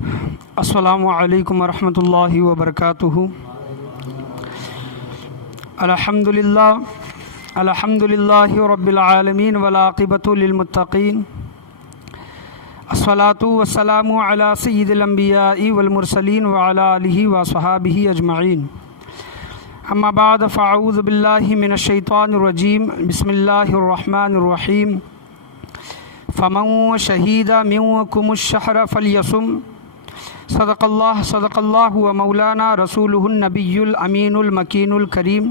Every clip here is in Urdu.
السلام علیکم ورحمۃ اللہ وبرکاتہ۔ الحمد للہ رب العالمین والعاقبۃ للمتقین، الصلاۃ والسلام علی سید الانبیاء والمرسلین وعلی آلہ وصحابہ اجمعین، اما بعد فاعوذ باللہ من الشیطان الرجیم، بسم اللہ الرحمن الرحیم۔ فمن شہید منکم الشہر فلیصم، صدق اللہ و مولانا رسولہ النبی الامین المکین الکریم،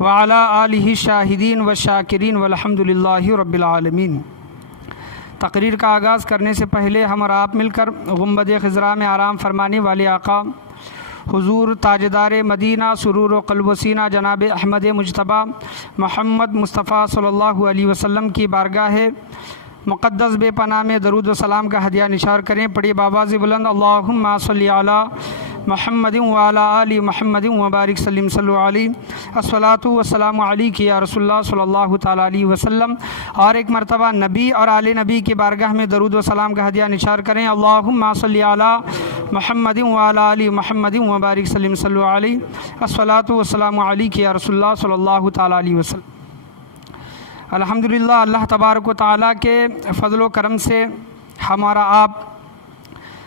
وعلی آلہ شاہدین و شاکرین والحمد للہ رب العالمین۔ تقریر کا آغاز کرنے سے پہلے ہم اور آپ مل کر گنبد خضراء میں آرام فرمانے والے آقا حضور تاجدار مدینہ سرور و قلب و سینہ جناب احمد مجتبیٰ محمد مصطفیٰ صلی اللہ علیہ وسلم کی بارگاہ مقدس بے پناہ میں درود و سلام کا ہدیہ نثار کریں۔ پڑھیے بآواز بلند، اللہم صلی علی محمد وعلی آل محمد وبارک سلم صلی علیہ، الصلاۃ والسلام علیک یا رسول اللہ صلی اللہ تعالیٰ علیہ وسلم۔ اور ایک مرتبہ نبی اور آل نبی کی بارگاہ میں درود و سلام کا ہدیہ نثار کریں، اللہم صلی علی محمد وعلی آل محمد وبارک سلم صلی علیہ، الصلاۃ والسلام علیک یا رسول اللہ صلی اللہ تعالیٰ علیہ وسلم۔ الحمدللہ، اللہ تبارک و تعالیٰ کے فضل و کرم سے ہمارا آپ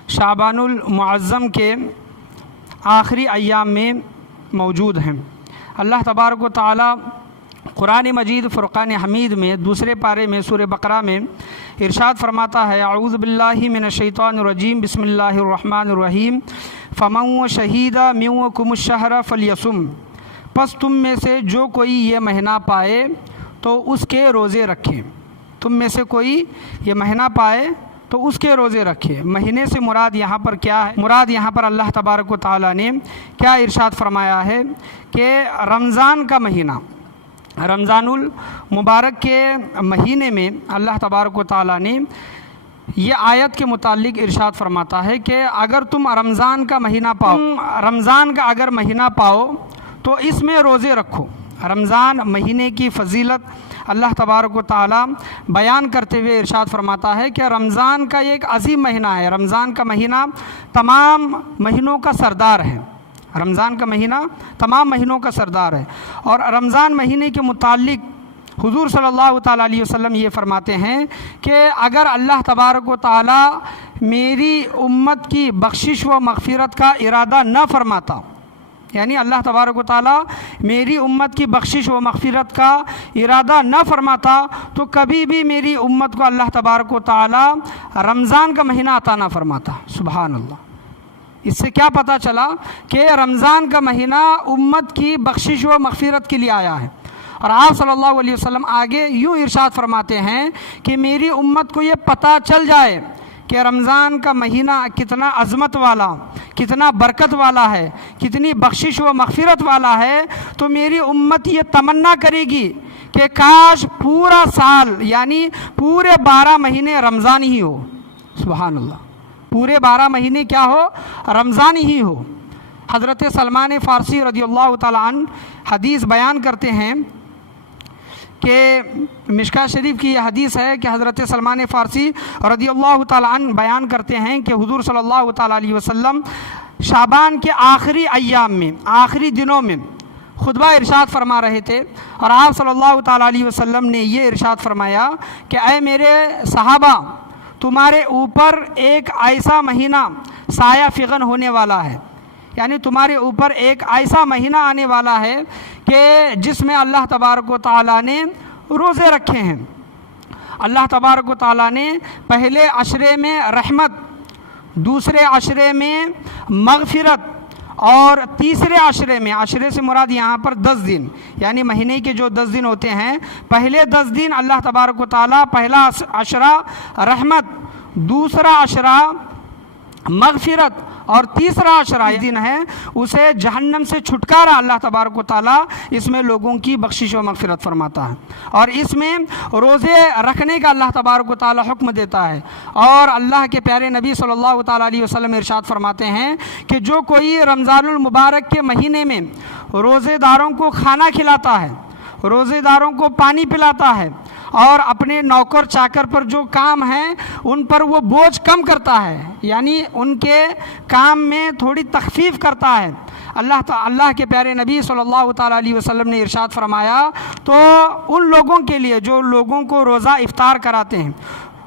شعبان المعظم کے آخری ایام میں موجود ہیں۔ اللہ تبارک و تعالیٰ قرآن مجید فرقان حمید میں دوسرے پارے میں سورہ بقرہ میں ارشاد فرماتا ہے، اعوذ باللہ من الشیطان الرجیم، بسم اللہ الرحمن الرحیم۔ فمن شہید منکم الشہر فلیصم، پس تم میں سے جو کوئی یہ مہینہ پائے تو اس کے روزے رکھیں۔ تم میں سے کوئی یہ مہینہ پائے تو اس کے روزے رکھے۔ مہینے سے مراد یہاں پر کیا ہے؟ مراد یہاں پر اللہ تبارک و تعالیٰ نے کیا ارشاد فرمایا ہے کہ رمضان کا مہینہ، رمضان المبارک کے مہینے میں اللہ تبارک و تعالیٰ نے یہ آیت کے متعلق ارشاد فرماتا ہے کہ اگر تم رمضان کا مہینہ پاؤ، رمضان کا اگر مہینہ پاؤ تو اس میں روزے رکھو۔ رمضان مہینے کی فضیلت اللہ تبارک و تعالیٰ بیان کرتے ہوئے ارشاد فرماتا ہے کہ رمضان کا ایک عظیم مہینہ ہے۔ رمضان کا مہینہ تمام مہینوں کا سردار ہے۔ رمضان کا مہینہ تمام مہینوں کا سردار ہے۔ اور رمضان مہینے کے متعلق حضور صلی اللہ تعالیٰ علیہ وسلم یہ فرماتے ہیں کہ اگر اللہ تبارک و تعالیٰ میری امت کی بخشش و مغفرت کا ارادہ نہ فرماتا، یعنی اللہ تبارک و تعالیٰ میری امت کی بخشش و مغفرت کا ارادہ نہ فرماتا تو کبھی بھی میری امت کو اللہ تبارک و تعالیٰ رمضان کا مہینہ عطا نہ فرماتا۔ سبحان اللہ۔ اس سے کیا پتہ چلا کہ رمضان کا مہینہ امت کی بخشش و مغفرت کے لیے آیا ہے۔ اور آپ صلی اللہ علیہ وسلم آگے یوں ارشاد فرماتے ہیں کہ میری امت کو یہ پتہ چل جائے کہ رمضان کا مہینہ کتنا عظمت والا، کتنا برکت والا ہے، کتنی بخشش و مغفرت والا ہے، تو میری امت یہ تمنا کرے گی کہ کاش پورا سال یعنی پورے 12 مہینے رمضان ہی ہو۔ سبحان اللہ، پورے 12 مہینے کیا ہو؟ رمضان ہی ہو۔ حضرت سلمان فارسی رضی اللہ تعالیٰ عنہ حدیث بیان کرتے ہیں کہ مشکاۃ شریف کی یہ حدیث ہے کہ حضرت سلمان فارسی رضی اللہ تعالیٰ عنہ بیان کرتے ہیں کہ حضور صلی اللہ تعالیٰ علیہ وسلم شعبان کے آخری ایام میں، آخری دنوں میں خطبہ ارشاد فرما رہے تھے، اور آپ صلی اللہ تعالیٰ علیہ وسلم نے یہ ارشاد فرمایا کہ اے میرے صحابہ، تمہارے اوپر ایک ایسا مہینہ سایہ فغن ہونے والا ہے، یعنی تمہارے اوپر ایک ایسا مہینہ آنے والا ہے کہ جس میں اللہ تبارک و تعالیٰ نے روزے رکھے ہیں۔ اللہ تبارک و تعالیٰ نے پہلے عشرے میں رحمت، دوسرے عشرے میں مغفرت، اور تیسرے عشرے میں، عشرے سے مراد یہاں پر 10 دن، یعنی مہینے کے جو 10 دن ہوتے ہیں، پہلے 10 دن اللہ تبارک و تعالیٰ پہلا عشرہ رحمت، دوسرا عشرہ مغفرت، اور تیسرا عشرہ دن ہے اسے جہنم سے چھٹکارا اللہ تبارک و تعالیٰ اس میں لوگوں کی بخشش و مغفرت فرماتا ہے، اور اس میں روزے رکھنے کا اللہ تبارک و تعالیٰ حکم دیتا ہے۔ اور اللہ کے پیارے نبی صلی اللہ تعالیٰ علیہ وسلم ارشاد فرماتے ہیں کہ جو کوئی رمضان المبارک کے مہینے میں روزے داروں کو کھانا کھلاتا ہے، روزے داروں کو پانی پلاتا ہے، اور اپنے نوکر چاکر پر جو کام ہیں ان پر وہ بوجھ کم کرتا ہے، یعنی ان کے کام میں تھوڑی تخفیف کرتا ہے۔ اللہ کے پیارے نبی صلی اللہ تعالیٰ علیہ وسلم نے ارشاد فرمایا تو ان لوگوں کے لیے جو لوگوں کو روزہ افطار کراتے ہیں،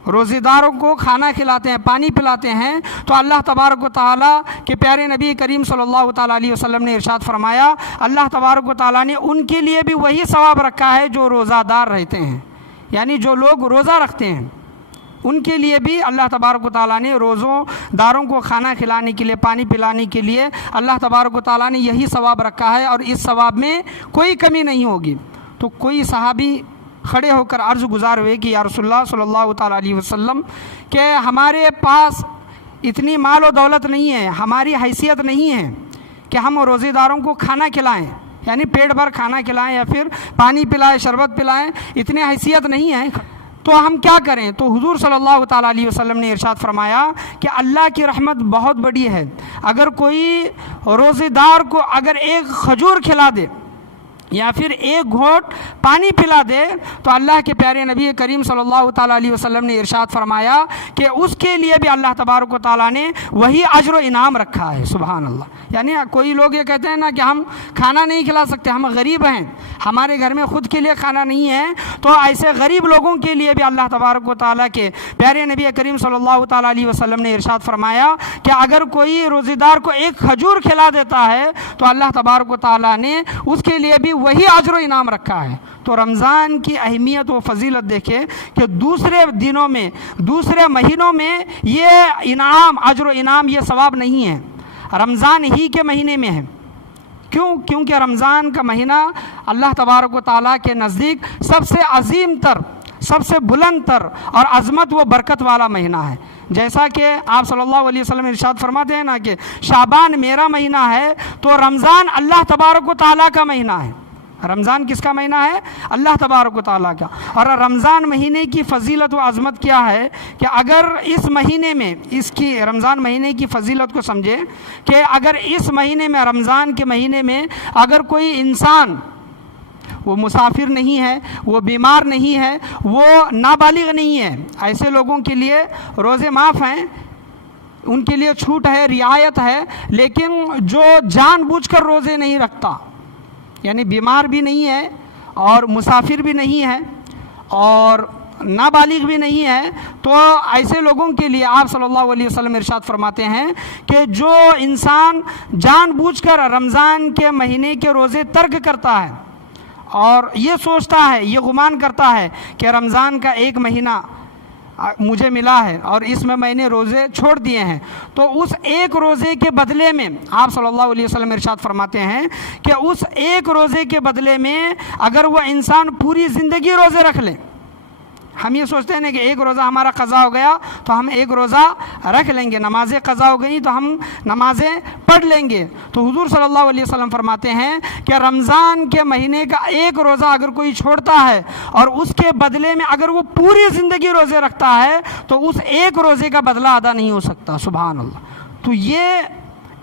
روزے داروں کو کھانا کھلاتے ہیں، پانی پلاتے ہیں، تو اللہ تبارک و تعالیٰ کے پیارے نبی کریم صلی اللہ تعالیٰ علیہ وسلم نے ارشاد فرمایا اللہ تبارک و تعالیٰ نے ان کے لیے بھی وہی ثواب رکھا ہے جو روزہ دار رہتے ہیں، یعنی جو لوگ روزہ رکھتے ہیں ان کے لیے بھی اللہ تبارک و تعالیٰ نے روزوں داروں کو کھانا کھلانے کے لیے، پانی پلانے کے لیے اللہ تبارک و تعالیٰ نے یہی ثواب رکھا ہے، اور اس ثواب میں کوئی کمی نہیں ہوگی۔ تو کوئی صحابی کھڑے ہو کر عرض گزار ہوئے کہ یا رسول اللہ صلی اللہ تعالیٰ علیہ وسلم کہ ہمارے پاس اتنی مال و دولت نہیں ہے، ہماری حیثیت نہیں ہے کہ ہم روزے داروں کو کھانا کھلائیں، یعنی پیٹ بھر کھانا کھلائیں یا پھر پانی پلائیں، شربت پلائیں، اتنی حیثیت نہیں ہے، تو ہم کیا کریں؟ تو حضور صلی اللہ تعالیٰ علیہ وسلم نے ارشاد فرمایا کہ اللہ کی رحمت بہت بڑی ہے، اگر کوئی روزے دار کو اگر ایک کھجور کھلا دے یا پھر ایک گھونٹ پانی پلا دے تو اللہ کے پیارے نبی کریم صلی اللہ تعالیٰ علیہ وسلم نے ارشاد فرمایا کہ اس کے لیے بھی اللہ تبارک و تعالیٰ نے وہی اجر و انعام رکھا ہے۔ سبحان اللہ۔ یعنی کوئی لوگ یہ کہتے ہیں نا کہ ہم کھانا نہیں کھلا سکتے، ہم غریب ہیں، ہمارے گھر میں خود کے لیے کھانا نہیں ہے، تو ایسے غریب لوگوں کے لیے بھی اللہ تبارک و تعالیٰ کے پیارے نبی کریم صلی اللہ تعالیٰ علیہ وسلم نے ارشاد فرمایا کہ اگر کوئی روزے دار کو ایک کھجور کھلا دیتا ہے تو اللہ تبارک و تعالیٰ نے اس کے لیے بھی وہی اجر و انعام رکھا ہے۔ تو رمضان کی اہمیت و فضیلت دیکھیں کہ دوسرے دنوں میں، دوسرے مہینوں میں یہ انعام، اجر و انعام، یہ ثواب نہیں ہے، رمضان ہی کے مہینے میں ہے۔ کیونکہ رمضان کا مہینہ اللہ تبارک و تعالیٰ کے نزدیک سب سے عظیم تر، سب سے بلند تر اور عظمت و برکت والا مہینہ ہے۔ جیسا کہ آپ صلی اللہ علیہ وسلم ارشاد فرماتے ہیں نا کہ شعبان میرا مہینہ ہے، تو رمضان اللہ تبارک و تعالیٰ کا مہینہ ہے۔ رمضان کس کا مہینہ ہے؟ اللہ تبارک و تعالیٰ کا۔ اور رمضان مہینے کی فضیلت و عظمت کیا ہے کہ اگر اس مہینے میں، اس کی رمضان مہینے کی فضیلت کو سمجھیں کہ اگر اس مہینے میں، رمضان کے مہینے میں اگر کوئی انسان وہ مسافر نہیں ہے، وہ بیمار نہیں ہے، وہ نابالغ نہیں ہے، ایسے لوگوں کے لیے روزے معاف ہیں، ان کے لیے چھوٹ ہے، رعایت ہے۔ لیکن جو جان بوجھ کر روزے نہیں رکھتا، یعنی بیمار بھی نہیں ہے اور مسافر بھی نہیں ہے اور نابالغ بھی نہیں ہے، تو ایسے لوگوں کے لیے آپ صلی اللہ علیہ وسلم ارشاد فرماتے ہیں کہ جو انسان جان بوجھ کر رمضان کے مہینے کے روزے ترک کرتا ہے اور یہ سوچتا ہے، یہ گمان کرتا ہے کہ رمضان کا ایک مہینہ مجھے ملا ہے اور اس میں نے روزے چھوڑ دیے ہیں، تو اس ایک روزے کے بدلے میں آپ صلی اللہ علیہ وسلم ارشاد فرماتے ہیں کہ اس ایک روزے کے بدلے میں اگر وہ انسان پوری زندگی روزے رکھ لے، ہم یہ سوچتے ہیں کہ ایک روزہ ہمارا قضا ہو گیا تو ہم ایک روزہ رکھ لیں گے، نمازیں قضا ہو گئی تو ہم نمازیں پڑھ لیں گے، تو حضور صلی اللہ علیہ وسلم فرماتے ہیں کہ رمضان کے مہینے کا ایک روزہ اگر کوئی چھوڑتا ہے اور اس کے بدلے میں اگر وہ پوری زندگی روزے رکھتا ہے تو اس ایک روزے کا بدلہ ادا نہیں ہو سکتا۔ سبحان اللہ۔ تو یہ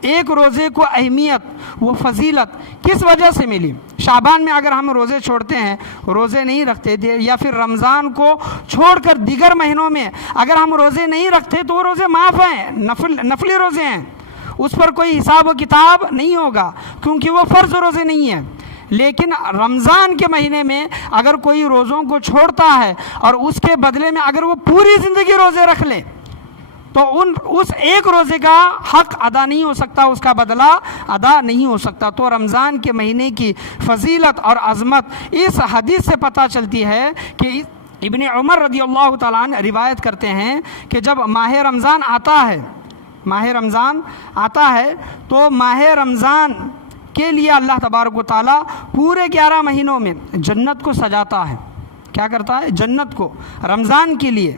ایک روزے کو اہمیت، وہ فضیلت کس وجہ سے ملی؟ شعبان میں اگر ہم روزے چھوڑتے ہیں، روزے نہیں رکھتے تھے، یا پھر رمضان کو چھوڑ کر دیگر مہینوں میں اگر ہم روزے نہیں رکھتے تو وہ روزے معاف ہیں، نفلی روزے ہیں، اس پر کوئی حساب و کتاب نہیں ہوگا کیونکہ وہ فرض روزے نہیں ہیں۔ لیکن رمضان کے مہینے میں اگر کوئی روزوں کو چھوڑتا ہے اور اس کے بدلے میں اگر وہ پوری زندگی روزے رکھ لے تو اس ایک روزے کا حق ادا نہیں ہو سکتا، اس کا بدلہ ادا نہیں ہو سکتا۔ تو رمضان کے مہینے کی فضیلت اور عظمت اس حدیث سے پتہ چلتی ہے کہ ابن عمر رضی اللہ تعالیٰ عنہ روایت کرتے ہیں کہ جب ماہ رمضان آتا ہے تو ماہ رمضان کے لیے اللہ تبارک و تعالیٰ پورے 11 مہینوں میں جنت کو سجاتا ہے۔ کیا کرتا ہے؟ جنت کو، رمضان کے لیے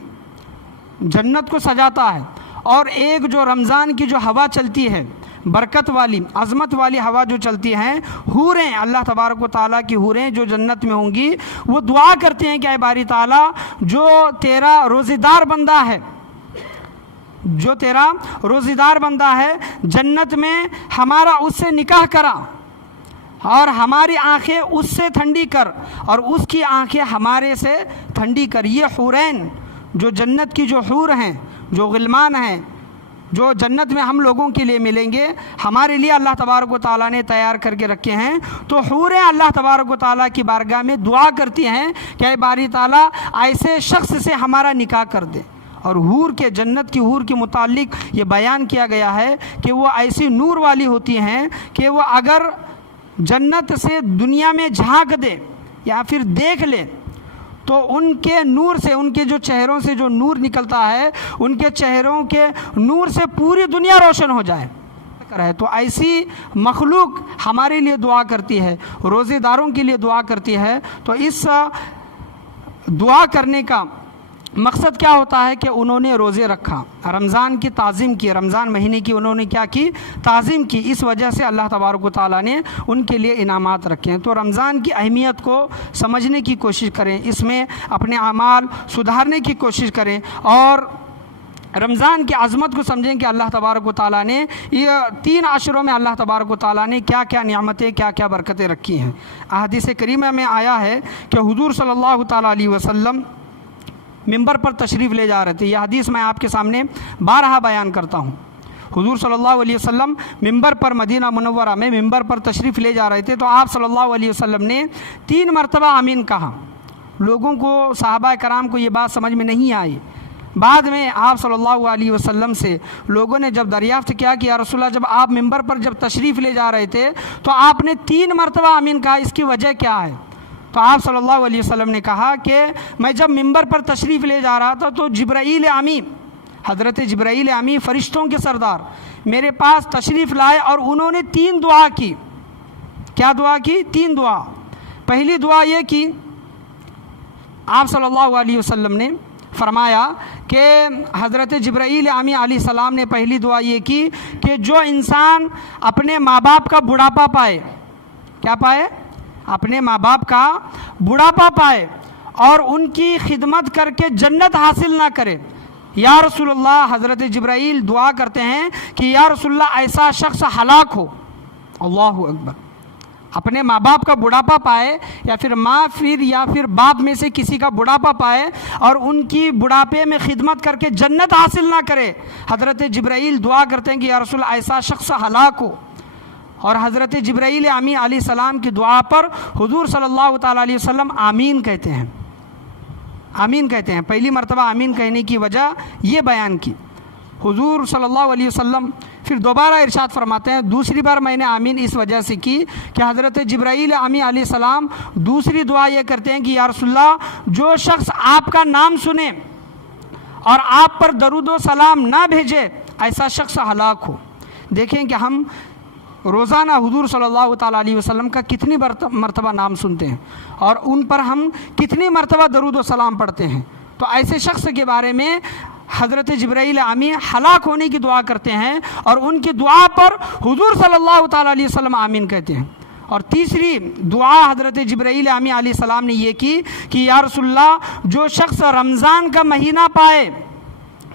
جنت کو سجاتا ہے۔ اور ایک جو رمضان کی جو ہوا چلتی ہے، برکت والی، عظمت والی ہوا جو چلتی ہیں، حوریں، اللہ تبارک و تعالیٰ کی حوریں جو جنت میں ہوں گی، وہ دعا کرتے ہیں کہ اے باری تعالیٰ، جو تیرا روزے دار بندہ ہے جنت میں، ہمارا اس سے نکاح کرا، اور ہماری آنکھیں اس سے ٹھنڈی کر اور اس کی آنکھیں ہمارے سے ٹھنڈی کر۔ یہ حورین جو جنت کی جو حور ہیں، جو غلمان ہیں، جو جنت میں ہم لوگوں کے لیے ملیں گے، ہمارے لیے اللہ تبارک و تعالیٰ نے تیار کر کے رکھے ہیں۔ تو حوریں اللہ تبارک و تعالیٰ کی بارگاہ میں دعا کرتی ہیں کہ اے باری تعالیٰ ایسے شخص سے ہمارا نکاح کر دے۔ اور حور کے، جنت کی حور کے متعلق یہ بیان کیا گیا ہے کہ وہ ایسی نور والی ہوتی ہیں کہ وہ اگر جنت سے دنیا میں جھانک دے یا پھر دیکھ لے تو ان کے نور سے، ان کے جو چہروں سے جو نور نکلتا ہے، ان کے چہروں کے نور سے پوری دنیا روشن ہو جائے۔ تو ایسی مخلوق ہمارے لیے دعا کرتی ہے، روزے داروں کے لیے دعا کرتی ہے۔ تو اس دعا کرنے کا مقصد کیا ہوتا ہے کہ انہوں نے روزے رکھا، رمضان کی تعظیم کی، رمضان مہینے کی انہوں نے کیا کی؟ تعظیم کی۔ اس وجہ سے اللہ تبارک و تعالیٰ نے ان کے لیے انعامات رکھے ہیں۔ تو رمضان کی اہمیت کو سمجھنے کی کوشش کریں، اس میں اپنے اعمال سدھارنے کی کوشش کریں اور رمضان کی عظمت کو سمجھیں کہ اللہ تبارک و تعالیٰ نے یہ 3 عشروں میں اللہ تبارک و تعالیٰ نے کیا کیا نعمتیں، کیا کیا برکتیں رکھی ہیں۔ احادیث کریمہ میں آیا ہے کہ حضور صلی اللہ تعالیٰ علیہ وسلم ممبر پر تشریف لے جا رہے تھے۔ یہ حدیث میں آپ کے سامنے بارہا بیان کرتا ہوں۔ حضور صلی اللہ علیہ وسلم ممبر پر، مدینہ منورہ میں ممبر پر تشریف لے جا رہے تھے تو آپ صلی اللہ علیہ وسلم نے 3 مرتبہ آمین کہا۔ لوگوں کو، صحابہ کرام کو یہ بات سمجھ میں نہیں آئی۔ بعد میں آپ صلی اللہ علیہ وسلم سے لوگوں نے جب دریافت کیا کہ یا رسول اللہ، جب آپ ممبر پر جب تشریف لے جا رہے تھے تو آپ نے 3 مرتبہ آمین کہا، اس کی وجہ کیا ہے؟ تو آپ صلی اللہ علیہ وسلم نے کہا کہ میں جب ممبر پر تشریف لے جا رہا تھا تو جبرائیل امی، حضرت جبرائیل امی فرشتوں کے سردار میرے پاس تشریف لائے اور انہوں نے 3 دعا کی۔ کیا دعا کی؟ 3 دعا۔ پہلی دعا یہ کی، آپ صلی اللہ علیہ وسلم نے فرمایا کہ حضرت جبرائیل امی علیہ السلام نے پہلی دعا یہ کی کہ جو انسان اپنے ماں باپ کا بڑھاپا پائے، کیا پائے؟ اپنے ماں باپ کا بڑھاپا پائے اور ان کی خدمت کر کے جنت حاصل نہ کرے۔ یا رسول اللہ، حضرت جبرائیل دعا کرتے ہیں کہ یا رسول اللہ ایسا شخص ہلاک ہو۔ اللہ اکبر۔ اپنے ماں باپ کا بڑھاپا پائے یا پھر ماں یا پھر باپ میں سے کسی کا بڑھاپا پائے اور ان کی بڑھاپے میں خدمت کر کے جنت حاصل نہ کرے، حضرت جبرائیل دعا کرتے ہیں کہ یا رسول اللہ ایسا شخص ہلاک ہو۔ اور حضرت جبرائیل امی علیہ السلام کی دعا پر حضور صلی اللہ تعالیٰ علیہ وسلم آمین کہتے ہیں۔ آمین کہتے ہیں۔ پہلی مرتبہ آمین کہنے کی وجہ یہ بیان کی۔ حضور صلی اللہ علیہ وسلم پھر دوبارہ ارشاد فرماتے ہیں، دوسری بار میں نے آمین اس وجہ سے کی کہ حضرت جبرائیل امی علیہ السلام دوسری دعا یہ کرتے ہیں کہ یا رسول اللہ جو شخص آپ کا نام سنے اور آپ پر درود و سلام نہ بھیجے، ایسا شخص ہلاک ہو۔ دیکھیں کہ ہم روزانہ حضور صلی اللہ تعالیٰ علیہ وسلم کا کتنی مرتبہ نام سنتے ہیں اور ان پر ہم کتنی مرتبہ درود و سلام پڑھتے ہیں۔ تو ایسے شخص کے بارے میں حضرت جبرائیل امی ہلاک ہونے کی دعا کرتے ہیں اور ان کی دعا پر حضور صلی اللہ تعالیٰ علیہ وسلم آمین کہتے ہیں۔ اور تیسری دعا حضرت جبرائیل امی علیہ السلام نے یہ کی کہ یا رسول اللہ جو شخص رمضان کا مہینہ پائے،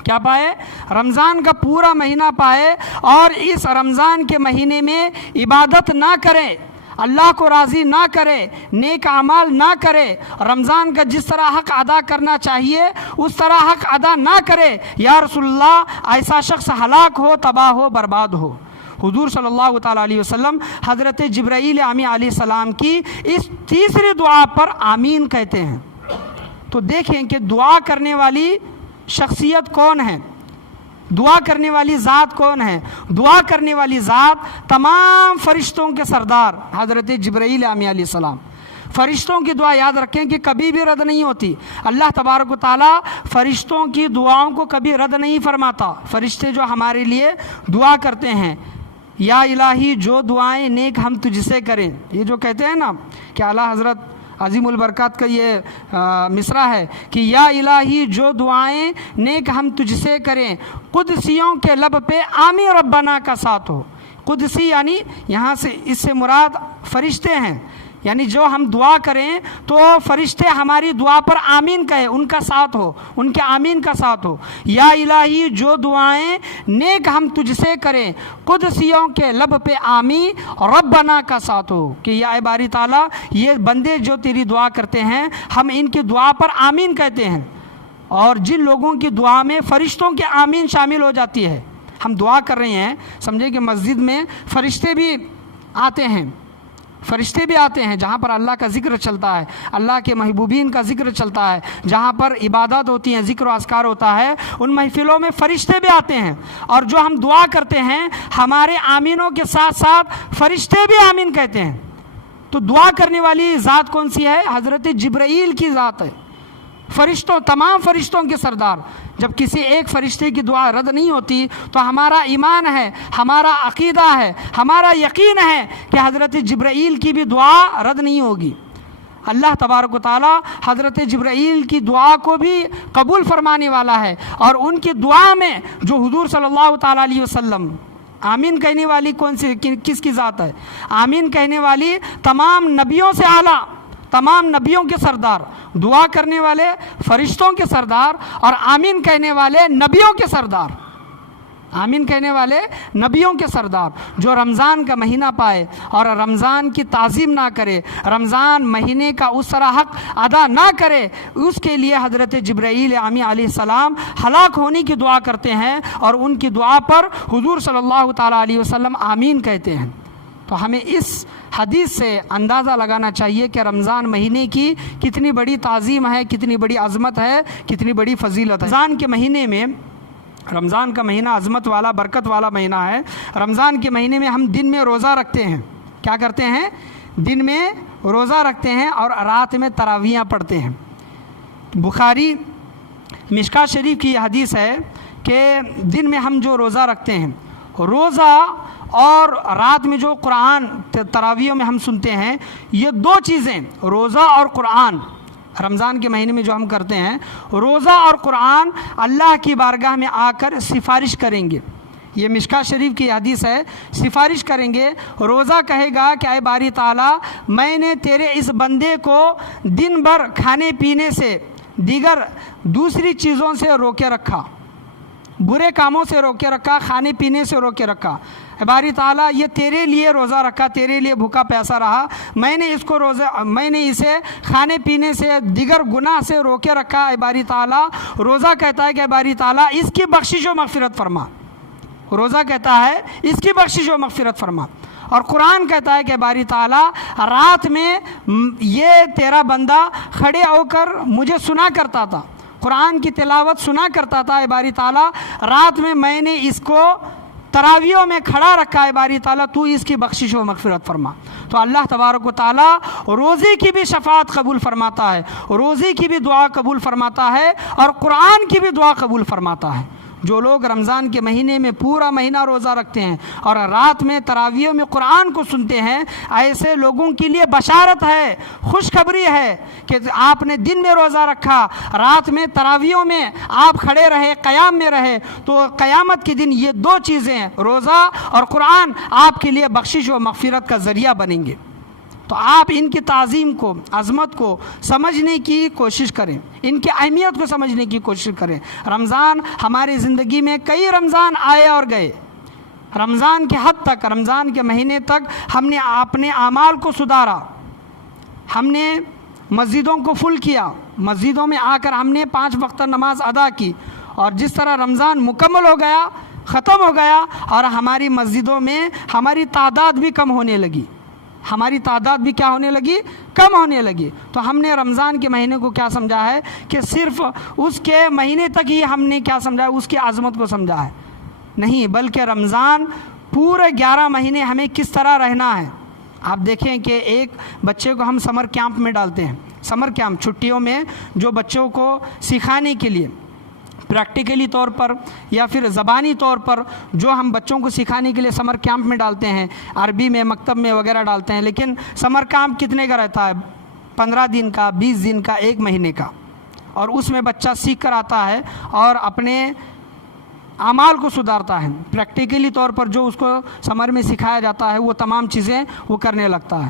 کیا پائے؟ رمضان کا پورا مہینہ پائے اور اس رمضان کے مہینے میں عبادت نہ کرے، اللہ کو راضی نہ کرے، نیک اعمال نہ کرے، رمضان کا جس طرح حق ادا کرنا چاہیے اس طرح حق ادا نہ کرے، یا رسول اللہ ایسا شخص ہلاک ہو، تباہ ہو، برباد ہو۔ حضور صلی اللہ تعالیٰ علیہ وسلم حضرت جبرائیل امی علیہ السلام کی اس تیسری دعا پر آمین کہتے ہیں۔ تو دیکھیں کہ دعا کرنے والی شخصیت کون ہے، دعا کرنے والی ذات کون ہے؟ دعا کرنے والی ذات تمام فرشتوں کے سردار حضرت جبرائیل امی علیہ السلام۔ فرشتوں کی دعا یاد رکھیں کہ کبھی بھی رد نہیں ہوتی۔ اللہ تبارک و تعالیٰ فرشتوں کی دعاؤں کو کبھی رد نہیں فرماتا۔ فرشتے جو ہمارے لیے دعا کرتے ہیں، یا الہی جو دعائیں نیک ہم تجھ سے کریں، یہ جو کہتے ہیں نا کہ اعلیٰ حضرت عظیم البرکات کا یہ مصرع ہے کہ یا الہی جو دعائیں نیک ہم تجھ سے کریں، قدسیوں کے لب پہ آمین ربنا کا ساتھ ہو۔ قدسی یعنی یہاں سے اس سے مراد فرشتے ہیں یعنی جو ہم دعا کریں تو فرشتے ہماری دعا پر آمین کہیں، ان کا ساتھ ہو، ان کے آمین کا ساتھ ہو۔ یا الہی جو دعائیں نیک ہم تجھ سے کریں قدسیوں کے لب پہ آمین ربنا کا ساتھ ہو، کہ یا باری تعالیٰ یہ بندے جو تیری دعا کرتے ہیں ہم ان کی دعا پر آمین کہتے ہیں۔ اور جن لوگوں کی دعا میں فرشتوں کے آمین شامل ہو جاتی ہے، ہم دعا کر رہے ہیں، سمجھے کہ مسجد میں فرشتے بھی آتے ہیں، فرشتے بھی آتے ہیں، جہاں پر اللہ کا ذکر چلتا ہے، اللہ کے محبوبین کا ذکر چلتا ہے، جہاں پر عبادات ہوتی ہیں، ذکر و اذکار ہوتا ہے، ان محفلوں میں فرشتے بھی آتے ہیں۔ اور جو ہم دعا کرتے ہیں ہمارے آمینوں کے ساتھ ساتھ فرشتے بھی آمین کہتے ہیں۔ تو دعا کرنے والی ذات کون سی ہے؟ حضرت جبرائیل کی ذات ہے، فرشتوں، تمام فرشتوں کے سردار۔ جب کسی ایک فرشتے کی دعا رد نہیں ہوتی تو ہمارا ایمان ہے، ہمارا عقیدہ ہے، ہمارا یقین ہے کہ حضرت جبرائیل کی بھی دعا رد نہیں ہوگی۔ اللہ تبارک و تعالی حضرت جبرائیل کی دعا کو بھی قبول فرمانے والا ہے، اور ان کی دعا میں جو حضور صلی اللہ تعالیٰ علیہ وسلم، آمین کہنے والی کون سی، کس کی ذات ہے؟ آمین کہنے والی تمام نبیوں سے اعلیٰ، تمام نبیوں کے سردار، دعا کرنے والے فرشتوں کے سردار، اور آمین کہنے والے نبیوں کے سردار، آمین کہنے والے نبیوں کے سردار۔ جو رمضان کا مہینہ پائے اور رمضان کی تعظیم نہ کرے، رمضان مہینے کا اس طرح حق ادا نہ کرے، اس کے لیے حضرت جبرائیل امین علیہ السلام ہلاک ہونے کی دعا کرتے ہیں، اور ان کی دعا پر حضور صلی اللہ تعالیٰ علیہ وسلم آمین کہتے ہیں۔ تو ہمیں اس حدیث سے اندازہ لگانا چاہیے کہ رمضان مہینے کی کتنی بڑی تعظیم ہے، کتنی بڑی عظمت ہے، کتنی بڑی فضیلت ہے۔ رمضان کے مہینے میں، رمضان کا مہینہ عظمت والا، برکت والا مہینہ ہے۔ رمضان کے مہینے میں ہم دن میں روزہ رکھتے ہیں، کیا کرتے ہیں؟ دن میں روزہ رکھتے ہیں اور رات میں تراویحیں پڑھتے ہیں۔ بخاری مشکاۃ شریف کی یہ حدیث ہے کہ دن میں ہم جو روزہ رکھتے ہیں، روزہ اور رات میں جو قرآن تراویحوں میں ہم سنتے ہیں، یہ دو چیزیں، روزہ اور قرآن، رمضان کے مہینے میں جو ہم کرتے ہیں، روزہ اور قرآن اللہ کی بارگاہ میں آ کر سفارش کریں گے۔ یہ مشکاۃ شریف کی حدیث ہے، سفارش کریں گے۔ روزہ کہے گا کہ اے باری تعالیٰ، میں نے تیرے اس بندے کو دن بھر کھانے پینے سے، دیگر دوسری چیزوں سے روکے رکھا، برے کاموں سے روکے رکھا، کھانے پینے سے روکے رکھا۔ اے باری تعالیٰ، یہ تیرے لیے روزہ رکھا، تیرے لیے بھوکا پیاسا رہا، میں نے اسے کھانے پینے سے، دیگر گناہ سے روکے رکھا۔ اے باری تعالیٰ، روزہ کہتا ہے کہ اے باری تعالیٰ اس کی بخشش و مغفرت فرما، روزہ کہتا ہے اس کی بخشش و مغفرت فرما۔ اور قرآن کہتا ہے کہ باری تعالیٰ، رات میں یہ تیرا بندہ کھڑے ہو کر مجھے سنا کرتا تھا، قرآن کی تلاوت سنا کرتا تھا۔ اے باری تعالیٰ، رات میں نے اس کو تراویحوں میں کھڑا رکھا ہے، باری تعالیٰ تو اس کی بخشش و مغفرت فرما۔ تو اللہ تبارک و تعالیٰ روزے کی بھی شفاعت قبول فرماتا ہے، روزے کی بھی دعا قبول فرماتا ہے، اور قرآن کی بھی دعا قبول فرماتا ہے۔ جو لوگ رمضان کے مہینے میں پورا مہینہ روزہ رکھتے ہیں اور رات میں تراویحوں میں قرآن کو سنتے ہیں، ایسے لوگوں کے لیے بشارت ہے، خوشخبری ہے کہ آپ نے دن میں روزہ رکھا، رات میں تراویحوں میں آپ کھڑے رہے، قیام میں رہے، تو قیامت کے دن یہ دو چیزیں، روزہ اور قرآن، آپ کے لیے بخشش و مغفرت کا ذریعہ بنیں گے۔ تو آپ ان کی تعظیم کو، عظمت کو سمجھنے کی کوشش کریں، ان کی اہمیت کو سمجھنے کی کوشش کریں۔ رمضان ہماری زندگی میں کئی رمضان آئے اور گئے، رمضان کے حد تک، رمضان کے مہینے تک ہم نے اپنے اعمال کو سدھارا، ہم نے مسجدوں کو فل کیا، مسجدوں میں آ کر ہم نے 5 وقت نماز ادا کی، اور جس طرح رمضان مکمل ہو گیا، ختم ہو گیا، اور ہماری مسجدوں میں ہماری تعداد بھی کم ہونے لگی، ہماری تعداد بھی کیا ہونے لگی؟ کم ہونے لگی۔ تو ہم نے رمضان کے مہینے کو کیا سمجھا ہے کہ صرف اس کے مہینے تک ہی ہم نے کیا سمجھا ہے؟ اس کی عظمت کو سمجھا ہے، نہیں، بلکہ رمضان پورے 11 مہینے ہمیں کس طرح رہنا ہے۔ آپ دیکھیں کہ ایک بچے کو ہم سمر کیمپ میں ڈالتے ہیں، سمر کیمپ چھٹیوں میں جو بچوں کو سکھانے کے لیے پریکٹیکلی طور پر یا پھر زبانی طور پر جو ہم بچوں کو سکھانے کے لیے سمر کیمپ میں ڈالتے ہیں، عربی میں، مکتب میں وغیرہ ڈالتے ہیں، لیکن سمر کیمپ کتنے کا رہتا ہے؟ 15 دن کا، 20 دن کا، 1 مہینے کا، اور اس میں بچہ سیکھ کر آتا ہے اور اپنے اعمال کو سدھارتا ہے۔ پریکٹیکلی طور پر جو اس کو سمر میں سکھایا جاتا ہے وہ تمام چیزیں وہ کرنے لگتا ہے۔